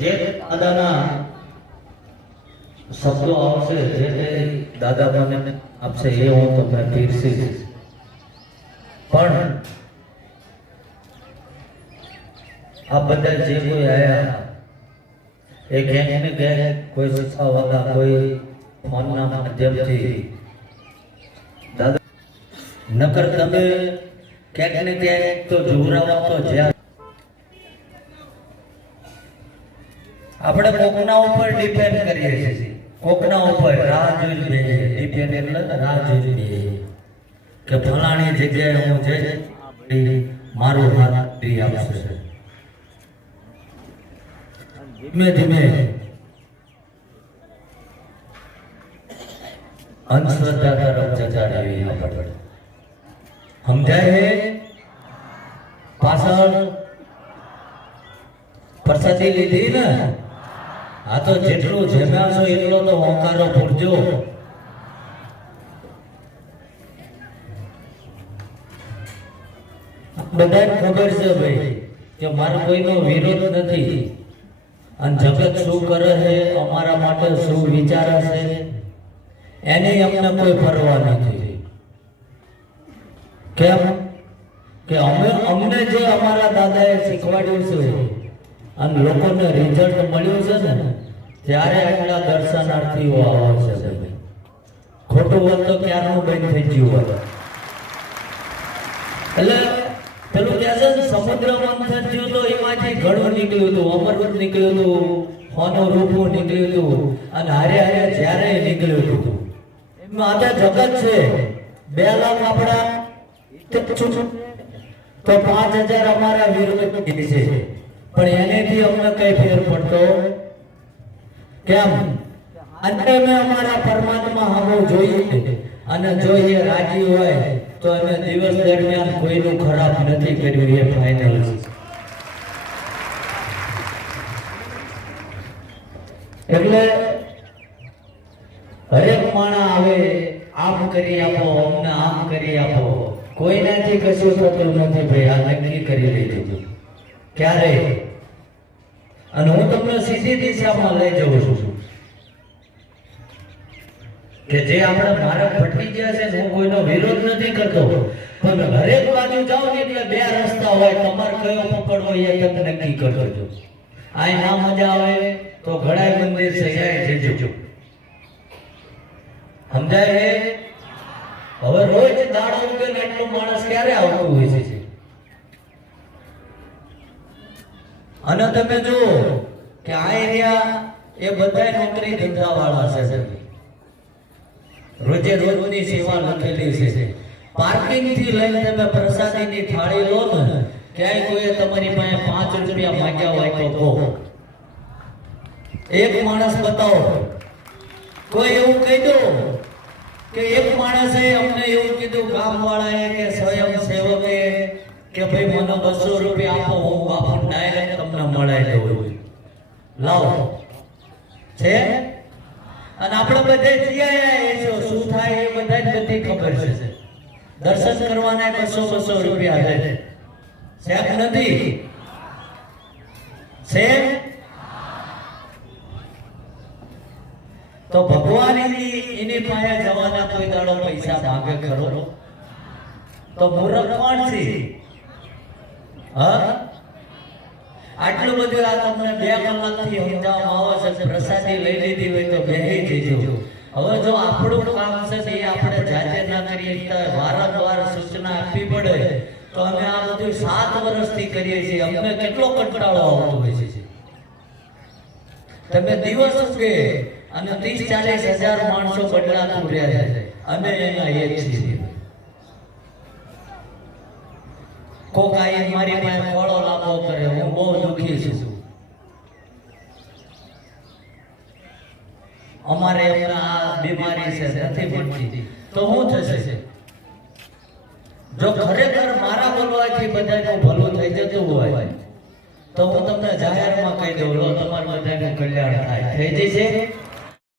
જે દાદાના શબ્દો આવશે, જે દાદા મને આપશે એ હું તમને પીરસીશ. પણ આ બધા જે કોઈ આયા એ ક્યાંક ને ક્યાંક કોઈ સંસ્થાવાળા, કોઈ ફોનના માધ્યમથી દાદા નકર તમે ક્યાંક ને ક્યાંક તો જોરાવો તો જ્યાં આપણે કોકના ઉપર ડિપેન્ડ કરીએ છીએ, કોકના ઉપર રાહ જોઈ બેસીએ. ડિપેન્ડ એટલે રાહ જોઈ બેસીએ કે ફલાણી જગ્યાએ હું જઈ મારું હાથ દી આપશે. ધીમે ધીમે અંધશ્રદ્ધા તરફ જતા રહીએ આપણે. સમજાય? પાછળ પ્રસાદી લીધી ને, આ તો જેટલું જમ્યા છો એટલો તો હોંકારો પૂરજો. બધાને ખબર છે ભાઈ કે મારો કોઈનો વિરોધ નથી, અને જગત શું કરે છે, અમારા માટે શું વિચારે છે એની અમને કોઈ પરવા નથી. કેમ કે અમને જે અમારા દાદાએ શીખવાડ્યું છે અને લોકોને રિઝલ્ટ મળ્યું છે ને, ત્યારે આટલા દર્શનાર્થીઓ આવે છે. ખોટું વાત તો ક્યારનું બંધ થઈ ગયું હોય. એટલે પેલું કહે છે સમુદ્ર મંથન થયું તો એમાંથી ઘણું નીકળ્યું હતું, અમૃત નીકળ્યું હતું, હોનું રૂપું નીકળ્યું હતું, અને હારે હારે જ્યારે નીકળ્યું હતું. એમાં આજે જગત છે 2 લાખ આપણા તો 5000 અમારા વિરોધ છે, પણ એનેથી અમને કઈ ફેર પડતો કેમ? અંતે મેં અમારા પરમાત્મા હમો જોઈએ, અને જો એ રાજી હોય તો અમે દિવસ દરમિયાન કોઈનું ખરાબ નથી કર્યું, એ ફાઇનલ છે. એટલે હરેક માણસ આવે આમ કરી આપો, અમને આમ કરી આપો, કોઈનાથી કશું થતું નથી ભાઈ. આ નક્કી કરી લીધું ક્યારે, અને હું તમને સીધી દિશામાં લઈ જઉં છું કે જે આપણે માર્ગ ભટકી ગયા છે. હું કોઈનો વિરોધ નથી કરતો, પણ હરેક બાજુ જાઓ ને એટલે 2 રસ્તા હોય, તમારે કયો પકડવો એ તમે નક્કી કરજો. આ ના મજા આવે તો ઘડાઈ મંદિર છે એ જજો. સમજાય? હવે રોજ દાડો ઉગે ને એટલો માણસ ક્યારે આવતું હોય છે? અને તમે જુઓ કે આ એરિયા એ બધા નોકરી ધંધા વાળા છે. રોજે રોજની સેવા લખેલી છે. પાર્કિંગ થી લઈને તમે પ્રસાદીની થાળી લો ને, ક્યાંય કોઈ તમારી પાસે 5 રૂપિયા માંગ્યા હોય તો કહો. એક માણસ બતાવો, કોઈ એવું કહી દો કે એક માણસે અમને એવું કીધું, ગામવાળાએ કે સ્વયંસેવકે કે ભાઈ મને 200 રૂપિયા આપો, હું બાપુ ડાયરેક્ટ તમને મળાઈ દઉં. લાવો છે. અને આપણે બધે જીયા શું થાય એ બધાને બધી ખબર છે. દર્શન કરવાના 200 રૂપિયા છે. સાહેબ નથી છે તો ભગવાન એની પાસે જવાના કોઈ દાડો પૈસા માંગે ખરો? તો મૂર્ખ કોણ છે? હા, આટલું બધું આ તમને 2 કલાકથી સમજાવવામાં આવે છે. પ્રસાદી લઈ લીધી હોય તો બેહી જજો. હવે જો આપણું કામ છે એ આપણે જાતે ના કરીએ તો વારંવાર સૂચના આપવી પડે, તો અમે આ બધું 7 વર્ષથી કરીએ છીએ. અમને કેટલો કંટાળો આવતો હોય છે. તમે દિવસ ઉગે અને 30-40 હજાર માણસો બદલાતું રહ્યા છે, અમે અહીંયા એ છીએ. કોક આયે મારી પાસે ફળો લાભો કરે, હું બહુ દુખી છું. અમારે હમણાં આ બીમારી છે નથી પડતી, તો શું થશે? જો ખરેખર મારા બોલવાથી બધાનું ભલું થઈ જતું હોય તો હું તમને જાહેરમાં કહી દઉં, તમારું બધાનું કલ્યાણ થાય. થઈ જશે.